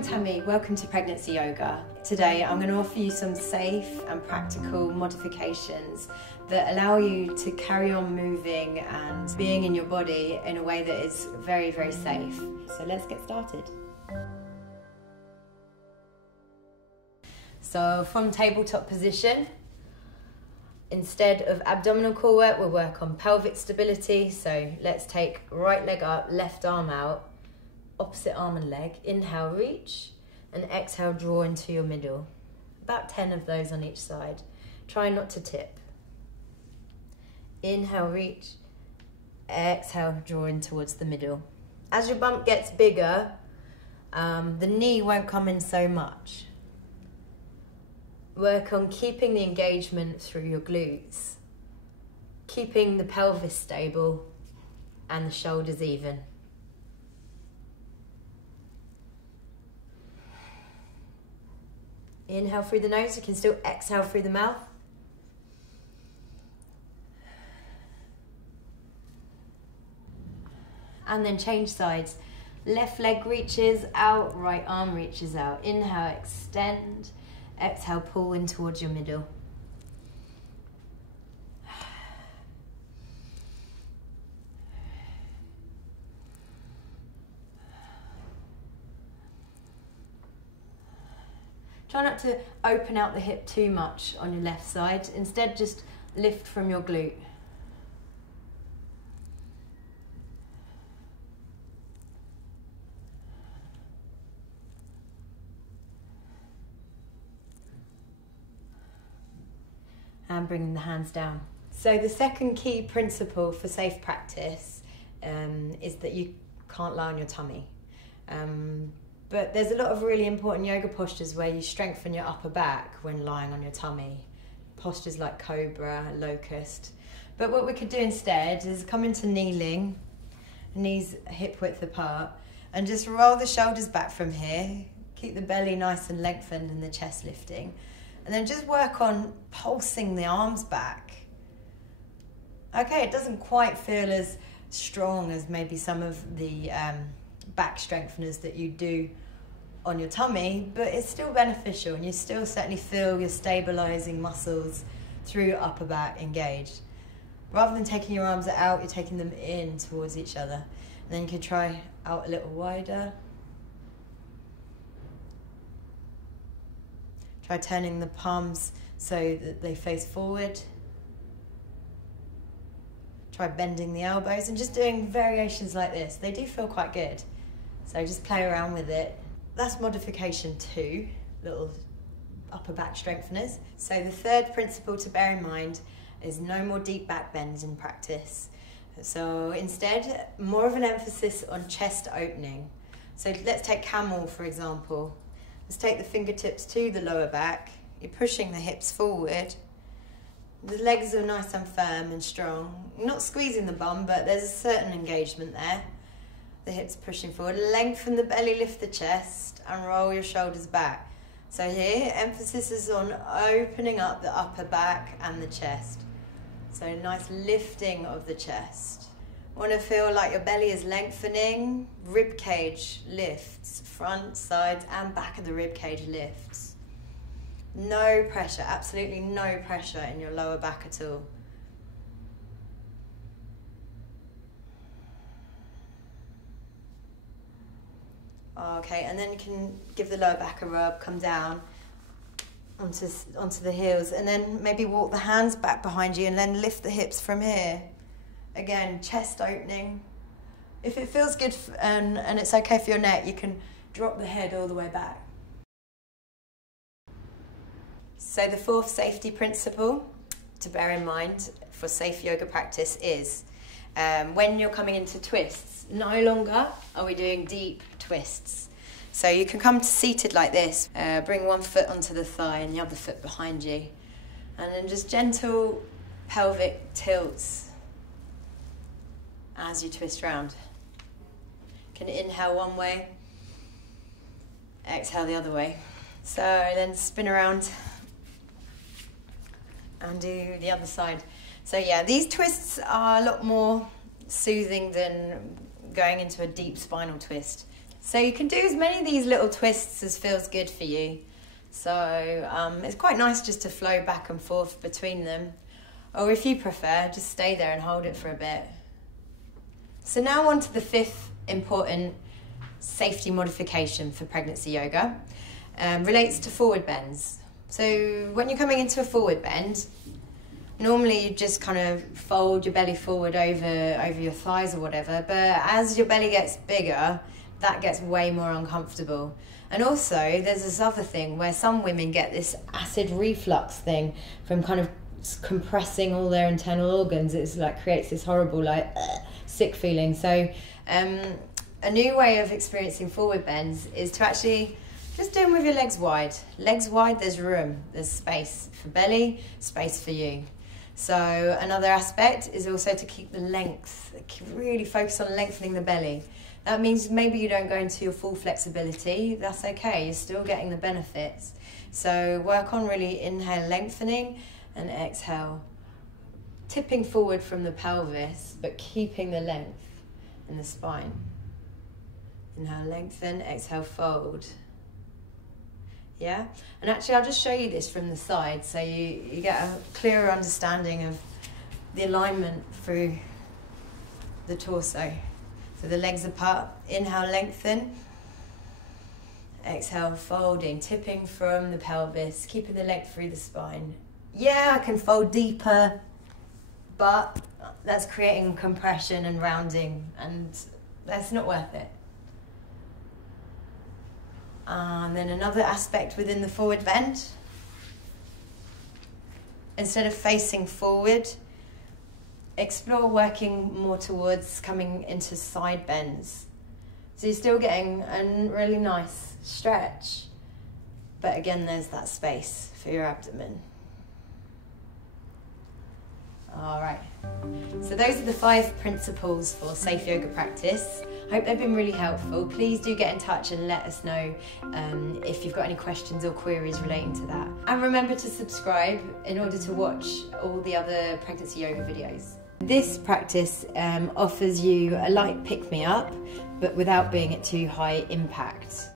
I'm Tammy, welcome to Pregnancy Yoga. Today I'm going to offer you some safe and practical modifications that allow you to carry on moving and being in your body in a way that is very, very safe. So let's get started. So from tabletop position, instead of abdominal core work, we'll work on pelvic stability. So let's take right leg up, left arm out, opposite arm and leg. Inhale, reach, and exhale, draw into your middle. About 10 of those on each side. Try not to tip. Inhale, reach, exhale, draw in towards the middle. As your bump gets bigger, the knee won't come in so much. Work on keeping the engagement through your glutes, keeping the pelvis stable and the shoulders even. Inhale through the nose, you can still exhale through the mouth. And then change sides. Left leg reaches out, right arm reaches out. Inhale, extend. Exhale, pull in towards your middle. Try not to open out the hip too much on your left side. Instead, just lift from your glute. And bringing the hands down. So the second key principle for safe practice is that you can't lie on your tummy. But there's a lot of really important yoga postures where you strengthen your upper back when lying on your tummy. Postures like cobra, locust. But what we could do instead is come into kneeling, knees hip width apart, and just roll the shoulders back from here. Keep the belly nice and lengthened and the chest lifting. And then just work on pulsing the arms back. Okay, it doesn't quite feel as strong as maybe some of the back strengtheners that you do on your tummy, but it's still beneficial and you still certainly feel your stabilizing muscles through your upper back engaged. Rather than taking your arms out, you're taking them in towards each other. And then you can try out a little wider. Try turning the palms so that they face forward. Try bending the elbows and just doing variations like this. They do feel quite good. So just play around with it. That's modification 2, little upper back strengtheners. So the third principle to bear in mind is no more deep back bends in practice. So instead, more of an emphasis on chest opening. So let's take camel, for example. Let's take the fingertips to the lower back. You're pushing the hips forward. The legs are nice and firm and strong. You're not squeezing the bum, but there's a certain engagement there. The hips pushing forward. Lengthen the belly, lift the chest, and roll your shoulders back. So here, emphasis is on opening up the upper back and the chest. So nice lifting of the chest. Want to feel like your belly is lengthening, rib cage lifts, front, sides and back of the rib cage lifts. No pressure, absolutely no pressure in your lower back at all. Okay, and then you can give the lower back a rub, come down onto the heels, and then maybe walk the hands back behind you and then lift the hips from here. Again, chest opening. If it feels good and it's okay for your neck, you can drop the head all the way back. So the fourth safety principle to bear in mind for safe yoga practice is when you're coming into twists, no longer are we doing deep twists. So you can come to seated like this, bring one foot onto the thigh and the other foot behind you, and then just gentle pelvic tilts as you twist round. You can inhale one way, exhale the other way. So then spin around and do the other side. So yeah, these twists are a lot more soothing than going into a deep spinal twist. So you can do as many of these little twists as feels good for you. So it's quite nice just to flow back and forth between them. Or if you prefer, just stay there and hold it for a bit. So now on to the fifth important safety modification for pregnancy yoga. Relates to forward bends. So when you're coming into a forward bend, normally you just kind of fold your belly forward over your thighs or whatever, but as your belly gets bigger, that gets way more uncomfortable. And also there's this other thing where some women get this acid reflux thing from kind of compressing all their internal organs. It's like creates this horrible sick feeling. So a new way of experiencing forward bends is to actually just do them with your legs wide. Legs wide, there's room, there's space for belly, space for you. So another aspect is also to keep the length, really focus on lengthening the belly. That means maybe you don't go into your full flexibility, that's okay, you're still getting the benefits. So work on really inhale lengthening and exhale tipping forward from the pelvis but keeping the length in the spine. Inhale lengthen, exhale fold. Yeah, and actually I'll just show you this from the side so you get a clearer understanding of the alignment through the torso. So the legs apart, inhale lengthen, exhale folding, tipping from the pelvis, keeping the length through the spine. Yeah, I can fold deeper, but that's creating compression and rounding, and that's not worth it. And then another aspect within the forward bend, instead of facing forward, explore working more towards coming into side bends. So you're still getting a really nice stretch, but again there's that space for your abdomen. All right, so those are the 5 principles for safe yoga practice. Hope they've been really helpful. Please do get in touch and let us know if you've got any questions or queries relating to that. And remember to subscribe in order to watch all the other pregnancy yoga videos. This practice offers you a light pick-me-up, but without being at too high impact.